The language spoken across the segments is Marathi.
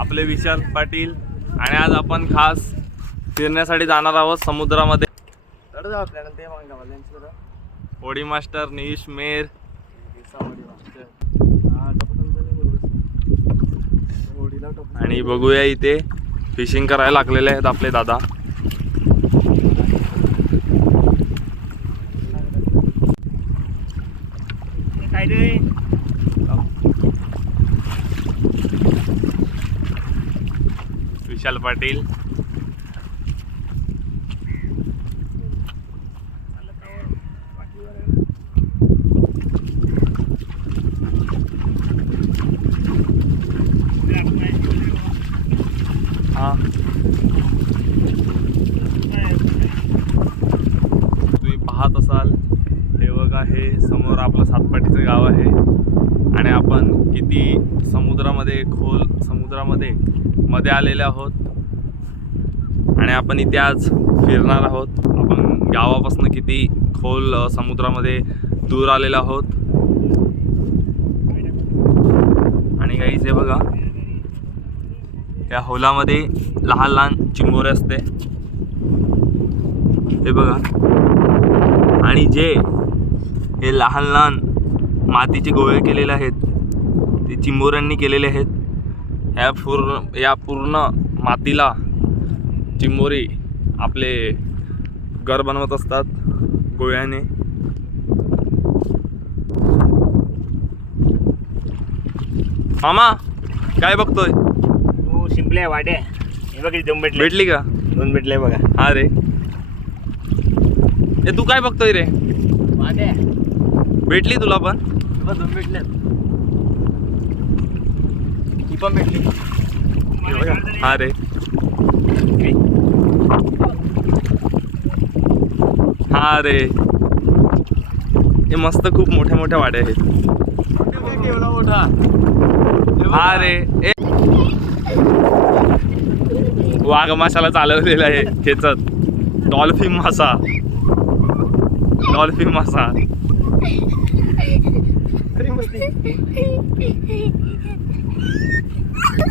आपले विशाल पाटील आणि आज आपण खास फिरण्यासाठी जाणार आहोत समुद्रामध्ये. होडी मास्टर निश मेर. आणि बघूया इथे फिशिंग करायला लागलेले आहेत आपले दादा. काय विशाल पाटील. तुम्ही पाहत असाल हे बघा हे समोर आपलं सातपाटीचं गाव आहे. किती समुद्रामध्ये खोल समुद्रामध्ये मध्ये आलेले आहोत. आणि आपण इथे आज फिरणार आहोत. आपण गावापासून किती खोल समुद्रामध्ये दूर आलेलो आहोत. आणि काहीच हे बघा. या होलामध्ये लहान लहान चिंबोरे असते. हे बघा. आणि जे हे लहान लहान मातीचे गोळे केलेले आहेत ते चिंबोऱ्यांनी केलेले आहेत. ह्या पूर्ण या पूर्ण मातीला चिंबोरी आपले घर बनवत असतात गोळ्याने मामा काय बघतोय? तू शिंपले वाड्या हे बघ दोन भेटले. भेटली का? दोन भेटले बघा. हा रे. ए तू काय बघतोय रे? वाड्या भेटली तुला पण? दोन भेटले पण भेटली. हा रे. हा रे. हे मस्त खूप मोठ्या मोठ्या वाड्या आहेत. मोठा हा रे. वाघ माशाला चालवलेला आहे खेचत. डॉल्फिन मासा. डॉल्फिन मासा.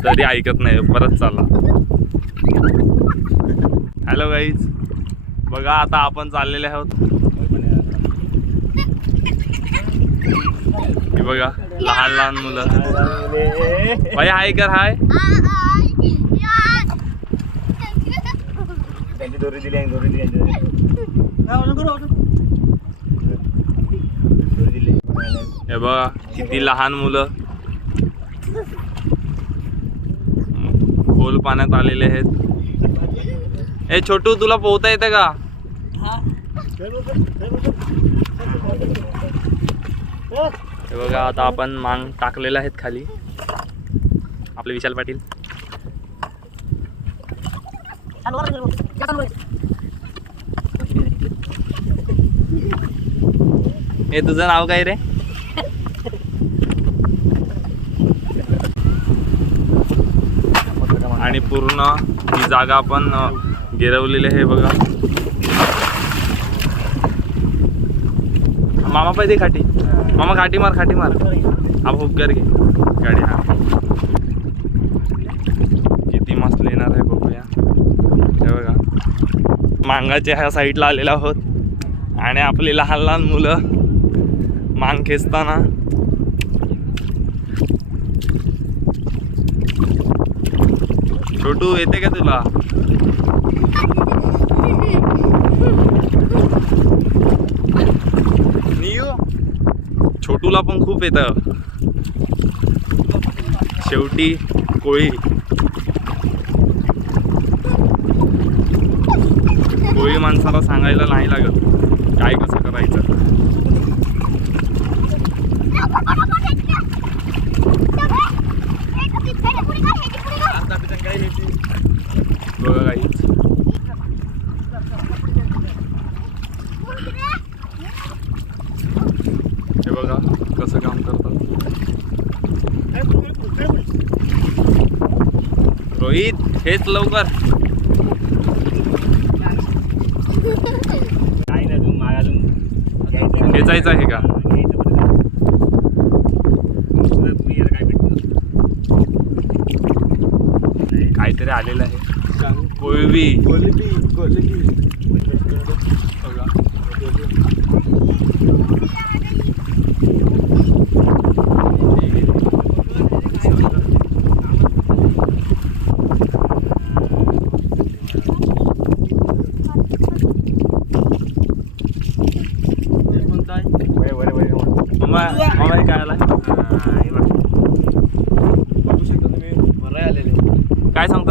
तरी ऐकत नाही. परत चालला हॅलो गाईज बघा आता आपण चाललेले आहोत. बघा लहान लहान मुलं. भाई हाय कर हाय त्यांची दोरी दिली दिली हे बघा किती लहान मुलं. खोल पाण्यात आलेले आहेत. ए छोटू तुला पोहता येतं का? हे. बघा आता आपण मांग टाकलेले आहेत खाली. आपले विशाल पाटील. हे तुझं नाव काय रे? आणि पूर्ण ही जागा आपण गिरवलेली आहे बघा. मामा पाहिजे खाटी. मामा खाटी मार खाटी मार. आप कर घे. गाडी हा. किती मस्त येणार आहे बघूया. हे बघा. मांगाच्या ह्या साईडला आलेला आहोत. आणि आपली लहान लहान मुलं मांग खेचताना छोटू येते का तुला नियू छोटूला पण खूप येतं शेवटी कोळी कोळी माणसाला सांगायला नाही लागत काय कसं करायचं बघा काहीच हे बघा कसं काम करतात रोहित हेच लवकर. नाही ना तू मला अजून घ्यायचं खेचायचं आहे. का काहीतरी आलेलं आहे. कोळवी. वय, वय, वय, वय. मामा मामा हे काय आला हा, हे बघ.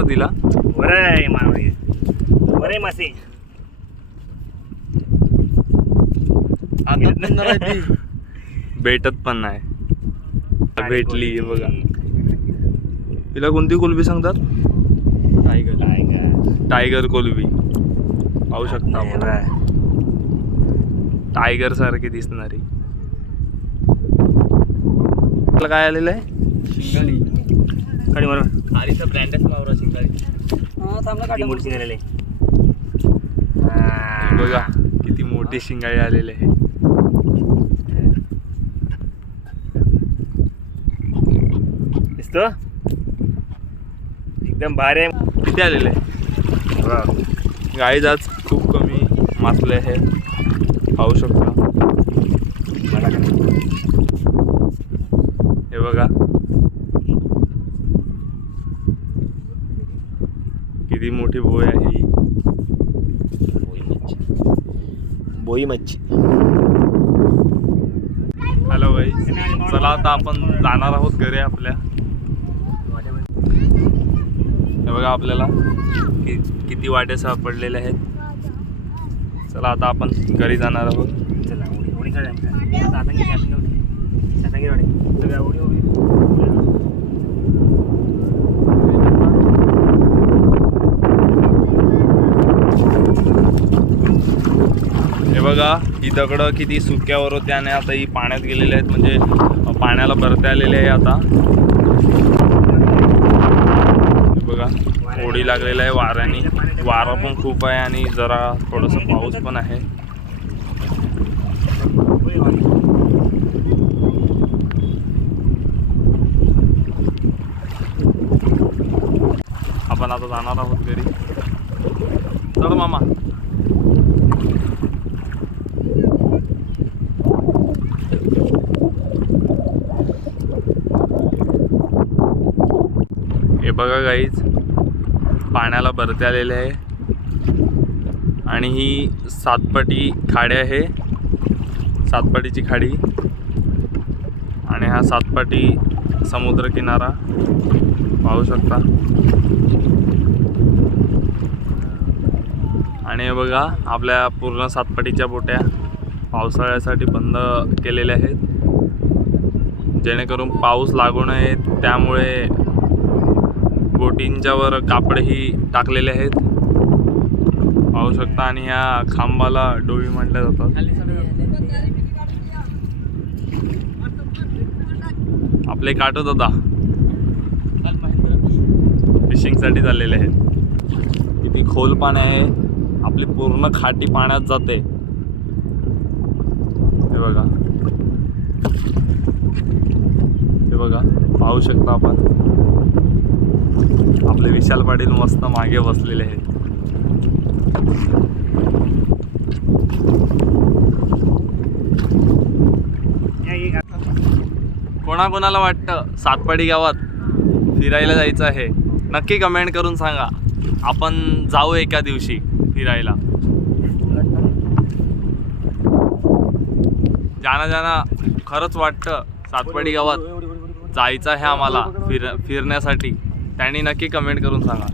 तिला बरं आहे मावळे बरं आहे मासे भेटत पण नाही. भेटली हे बघा. तिला कोणती कोलबी सांगतात? टायगर. टायगर. टायगर कोलबी. पाहू शकता आपण. टायगर सारखी दिसणारी. तुला काय आलेलं आहे? खाली बरोबर खारीचा ब्रँडच नाव शिंगाडी किती मोठी शिंगालेले बघा किती मोठी शिंगाळी आलेली आहे. दिसतो? एकदम भारी आहे. किती आलेले. गाईज आज खूप कमी मासले आहे. पाहू शकता मला काय हे बघा किती मोठी बोय आहे ही? बोई मच्छी. हॅलो बाई चला आता आपण जाणार आहोत घरी आपल्या. हे बघा आपल्याला कि किती वाटे सापडलेले आहेत. चला आता आपण घरी जाणार आहोत. चला बघा ही दगडं किती सुक्यावर होते आणि आता ही पाण्यात गेलेले आहेत म्हणजे पाण्याला भरते आलेले आहे आता. बघा होडी लागलेला आहे वाऱ्याने. वारा पण खूप आहे आणि जरा थोडंसं पाऊस पण आहे. आपण आता जाणार आहोत घरी. चल मामा. हे बघा गाईज पाण्याला भरते आलेले आहे. आणि ही सातपटी खाडी आहे. सातपटीची खाडी. आणि हा सातपटी समुद्रकिनारा. पाहू शकता. आणि हे बघा आपल्या पूर्ण सातपटीच्या बोट्या पावसाळ्यासाठी बंद केलेल्या आहेत. जेणेकरून पाऊस लागू नये त्यामुळे बोटींच्यावर कापडही टाकलेले आहेत. पाहू शकता आणि ह्या खांबाला डोळी म्हटल्या जातात आपले काटो दादा फिशिंगसाठी चाललेले आहेत. किती खोल पाणी आहे. आपली पूर्ण खाटी पाण्यात जाते. हे बघा. हे बघा. पाहू शकता आपण. आपले विशाल पाटील मस्त मागे बसलेले आहेत. कोणाकोणाला वाटतं सातपाडी गावात फिरायला जायचं आहे? नक्की कमेंट करून सांगा. आपण जाऊ एका दिवशी फिरायला. ज्यांना ज्यांना खरंच वाटतं सातपाडी गावात जायचं आहे आम्हाला फिर फिरण्यासाठी. त्यांनी नक्की कमेंट करून सांगा.